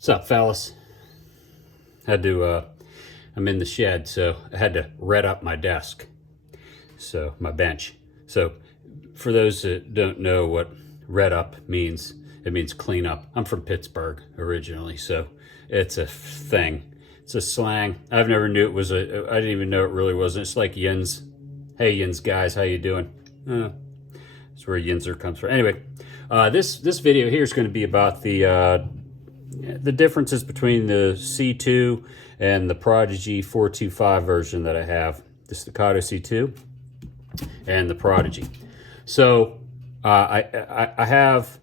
What's up, fellas? Had to, I'm in the shed, so I had to red up my desk. So, my bench. So, for those that don't know what red up means, it means clean up. I'm from Pittsburgh originally, so it's a thing. It's a slang. I've never knew it was I didn't even know it really wasn't. It's like yins. Hey, yins guys, how you doing? That's where yinzer comes from. Anyway, this video here is going to be about the differences between the C2 and the Prodigy 425 version that I have, the Staccato C2 and the Prodigy. So I have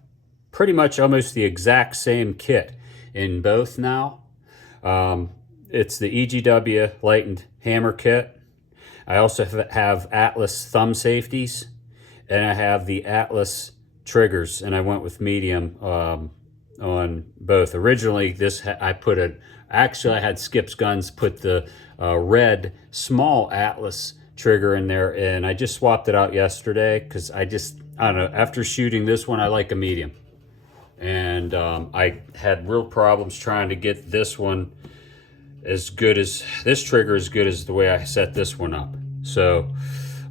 pretty much almost the exact same kit in both now. It's the EGW lightened hammer kit. I also have Atlas thumb safeties, and I have the Atlas triggers, and I went with medium on both. Originally, actually I had Skip's Guns put the red small Atlas trigger in there, and I just swapped it out yesterday because I don't know, after shooting this one, I like a medium. And I had real problems trying to get this one as good as, this trigger as good as the way I set this one up. So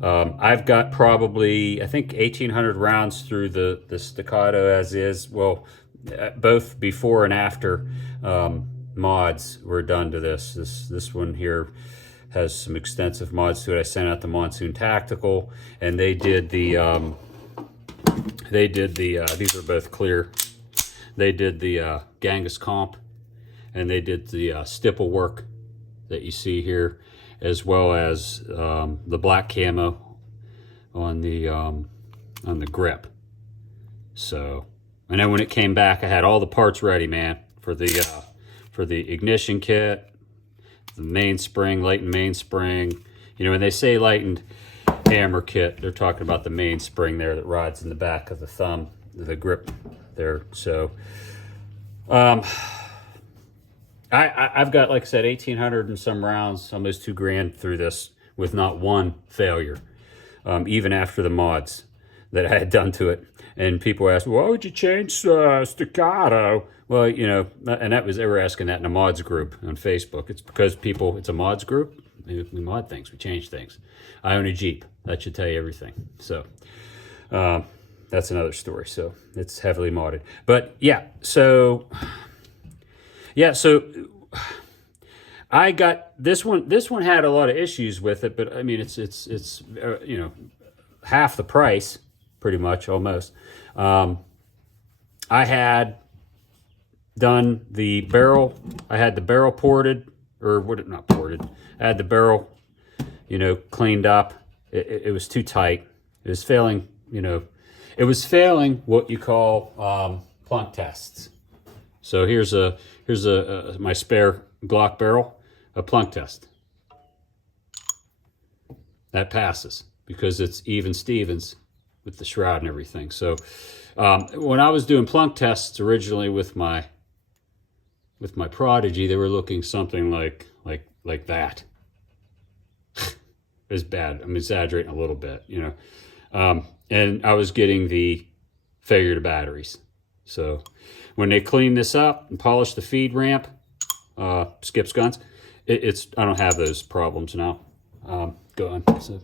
I've got probably, I think 1,800 rounds through the Staccato as is. Well, both before and after mods were done to this. This one here has some extensive mods to it. I sent out the Monsoon Tactical, and they did the these are both clear. They did the Genghis Comp, and they did the stipple work that you see here, as well as the black camo on the grip. So, and then when it came back, I had all the parts ready, man, for the ignition kit, the mainspring, lightened mainspring. You know, when they say lightened hammer kit, they're talking about the mainspring there that rides in the back of the thumb, the grip there. So, I've got, like I said, 1,800 and some rounds, almost $2,000 through this with not one failure, even after the mods that I had done to it. And people ask, why would you change Staccato? Well, you know, and they were asking that in a mods group on Facebook. It's because it's a mods group. We mod things, we change things. I own a Jeep. That should tell you everything. So, that's another story. So it's heavily modded. But yeah, so I got this one. This one had a lot of issues with it, but I mean, it's you know, half the price, pretty much, almost. I had done the barrel. I had the barrel ported, or not ported. I had the barrel, you know, cleaned up. It was too tight. It was failing, you know. It was failing what you call plunk tests. So here's my spare Glock barrel, a plunk test. That passes because it's even Stevens with the shroud and everything. So when I was doing plunk tests originally with my Prodigy, they were looking something like that. It's bad. I'm exaggerating a little bit, you know. And I was getting the failure to batteries. So when they clean this up and polish the feed ramp, Skip's Guns, I don't have those problems now. Go on. So,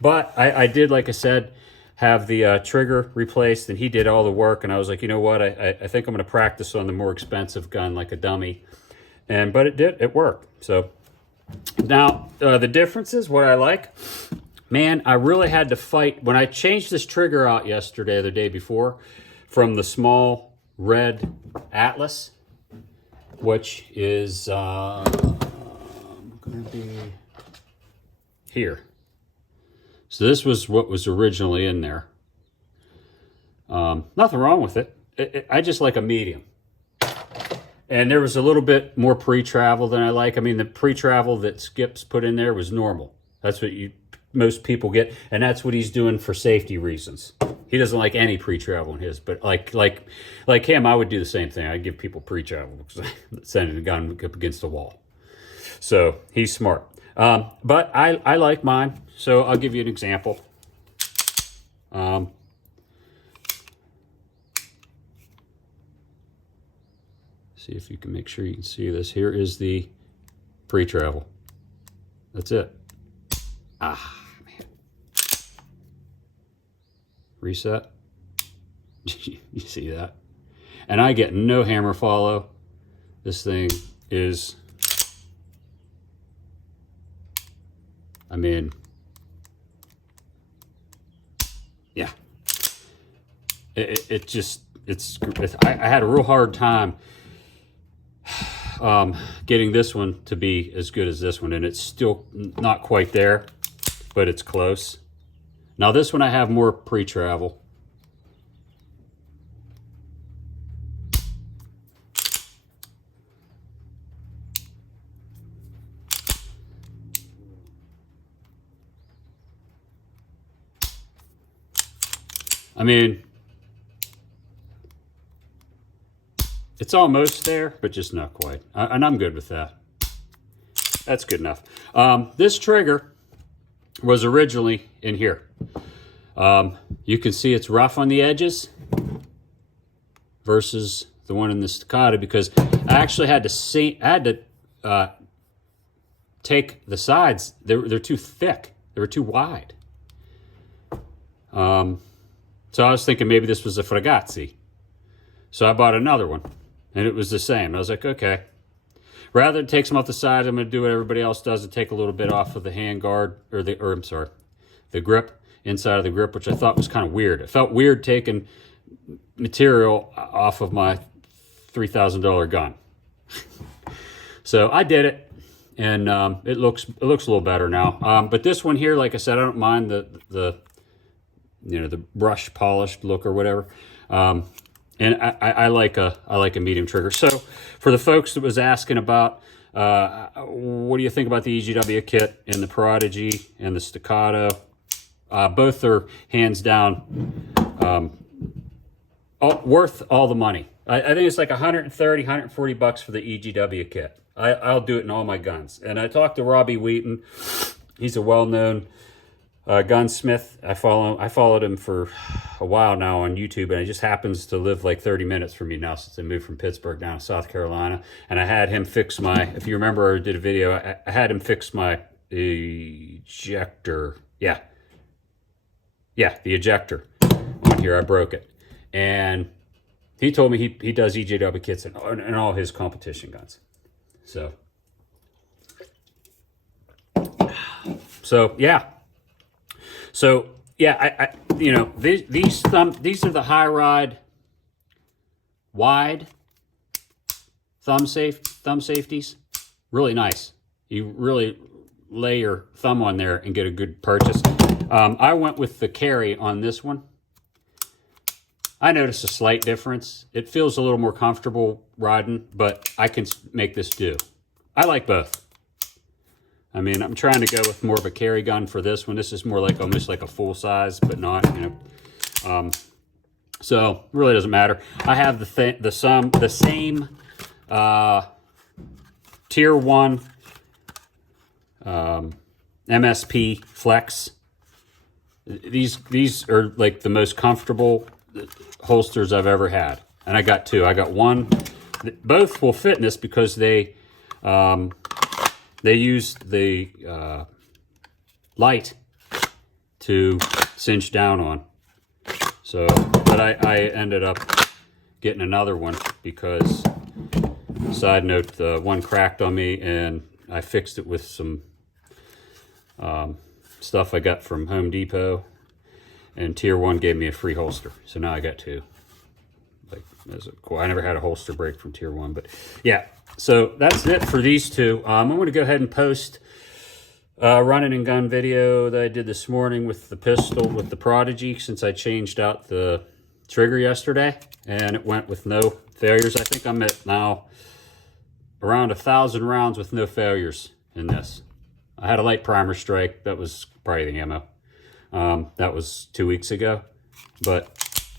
but I did, like I said, have the trigger replaced, and he did all the work. And I was like, you know what? I think I'm going to practice on the more expensive gun, like a dummy. But it worked. So now the differences, what I like. Man, I really had to fight. When I changed this trigger out yesterday or the day before from the small red Atlas, which is going to be here. So this was what was originally in there. Nothing wrong with it. I just like a medium. And there was a little bit more pre-travel than I like. I mean, the pre-travel that Skip's put in there was normal. That's what most people get, and that's what he's doing for safety reasons. He doesn't like any pre-travel in his, but like him, I would do the same thing. I'd give people pre-travel because I'm sending a gun up against the wall. So he's smart. But I like mine, so I'll give you an example. See if you can make sure you can see this. Here is the pre-travel. That's it. Ah, man. Reset. You see that? And I get no hammer follow. This thing is, I mean, yeah. It just, I had a real hard time getting this one to be as good as this one, and it's still not quite there, but it's close. Now this one I have more pre-travel. I mean, it's almost there, but just not quite. And I'm good with that. That's good enough. This trigger was originally in here. You can see it's rough on the edges versus the one in the Staccato, because I actually had to take the sides. They're too thick. They were too wide. So I was thinking maybe this was a Fragazzi. So I bought another one, and it was the same. I was like, okay. Rather than take some off the side, I'm going to do what everybody else does and take a little bit off of the handguard, the grip, inside of the grip, which I thought was kind of weird. It felt weird taking material off of my $3,000 gun. So I did it, and it looks a little better now. But this one here, like I said, I don't mind the brush polished look or whatever. And I like a medium trigger. So for the folks that was asking about, what do you think about the EGW Kit and the Prodigy and the Staccato? Both are hands down worth all the money. I think it's like 130, 140 bucks for the EGW Kit. I'll do it in all my guns. And I talked to Robbie Wheaton. He's a well-known gunsmith. I followed him for a while now on YouTube, and he just happens to live like 30 minutes from me now since I moved from Pittsburgh down to South Carolina. And I had him fix my, if you remember, I did a video, I had him fix my ejector. Yeah, the ejector on here. I broke it. And he told me he does EGW kits in all his competition guns. So yeah. So yeah, these are the high ride wide thumb safeties. Really nice. You really lay your thumb on there and get a good purchase. I went with the carry on this one. I noticed a slight difference. It feels a little more comfortable riding, but I can make this do. I like both. I mean, I'm trying to go with more of a carry gun for this one. This is more like almost like a full size, but not, so it really doesn't matter. I have the same Tier 1 MSP Flex. These are like the most comfortable holsters I've ever had, and I got two. I got one. Both will fit in this because they used the light to cinch down on. So, but I ended up getting another one because, side note, the one cracked on me, and I fixed it with some stuff I got from Home Depot, and Tier 1 gave me a free holster. So now I got two. I never had a holster break from Tier 1, but yeah. So that's it for these two. I'm going to go ahead and post a running and gun video that I did this morning with the pistol, with the Prodigy, since I changed out the trigger yesterday, and it went with no failures. I think I'm at now around 1,000 rounds with no failures in this. I had a light primer strike. That was probably the ammo. That was 2 weeks ago. But,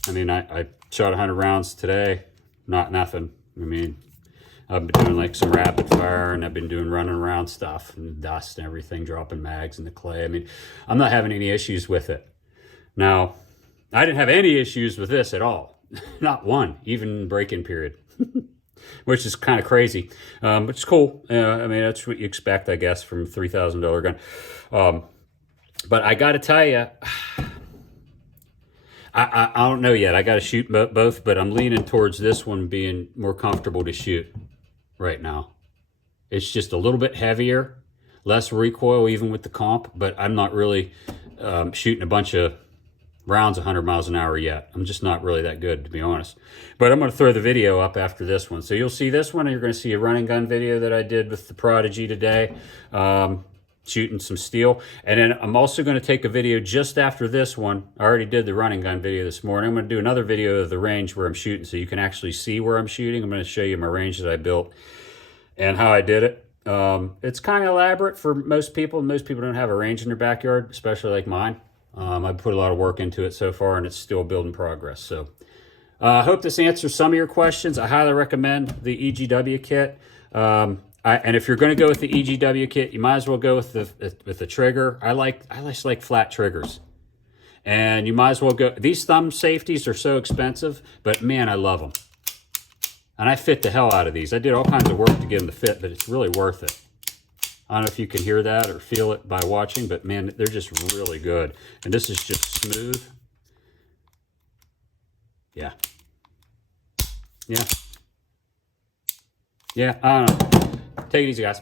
I mean, I shot 100 rounds today. Not nothing. I mean, I've been doing like some rapid fire, and I've been doing running around stuff and dust and everything, dropping mags in the clay. I mean, I'm not having any issues with it. Now, I didn't have any issues with this at all. Not one, even break-in period. which is kind of crazy, which is cool. I mean, that's what you expect, I guess, from a $3,000 gun. But I got to tell you, I don't know yet. I got to shoot both, but I'm leaning towards this one being more comfortable to shoot right now. It's just a little bit heavier, less recoil even with the comp, but I'm not really shooting a bunch of rounds 100 miles an hour yet. I'm just not really that good, to be honest. But I'm going to throw the video up after this one. So you'll see this one, and you're going to see a running gun video that I did with the Prodigy today, shooting some steel. And then I'm also going to take a video just after this one. I already did the running gun video this morning. I'm going to do another video of the range where I'm shooting so you can actually see where I'm shooting. I'm going to show you my range that I built and how I did it. It's kind of elaborate for most people. Most people don't have a range in their backyard, especially like mine. I've put a lot of work into it so far, and it's still building progress. So I hope this answers some of your questions. I highly recommend the EGW kit. And if you're going to go with the EGW kit, you might as well go with the trigger. I just like flat triggers. And you might as well go. These thumb safeties are so expensive, but man, I love them. And I fit the hell out of these. I did all kinds of work to get them to fit, but it's really worth it. I don't know if you can hear that or feel it by watching, but man, they're just really good. And this is just smooth. Yeah. Yeah. Yeah, I don't know. Take it easy, guys.